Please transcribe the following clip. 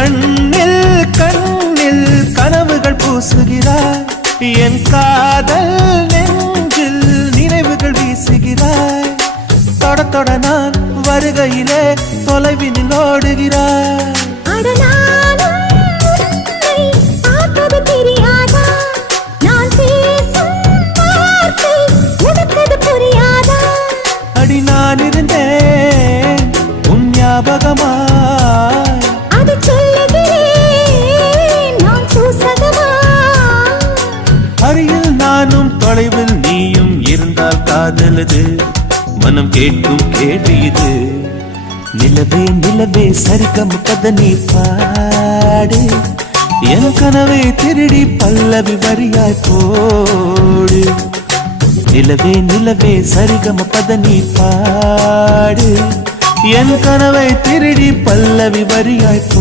கண்ணில் கண்ணில் கனவுகள் பூசுகிறாய், என் காதல் நெஞ்சில் நினைவுகள் வீசுகிறாய். தொட தொட நான் வருகையிலே தொலைவினில் ஓடுகிறாய். அடி நான் இருந்தேன் உன் ஞாபகமாய், அது சொல்லுகிறேன் நான் சூசகமா. அருகில் நானும் தொலைவில் நீயும் இருந்தால் காதலது மனம் கேட்கும் கேள்வி இது. நிலவே நிலவே சரிகம் கதனி பாடு, என் கனவை திருடி பல்லவி வரியாய் போடு. நிலவே நிலவே சரிகம பதனி பாடு, என் கனவை திருடி பல்லவி வரியாய் போ.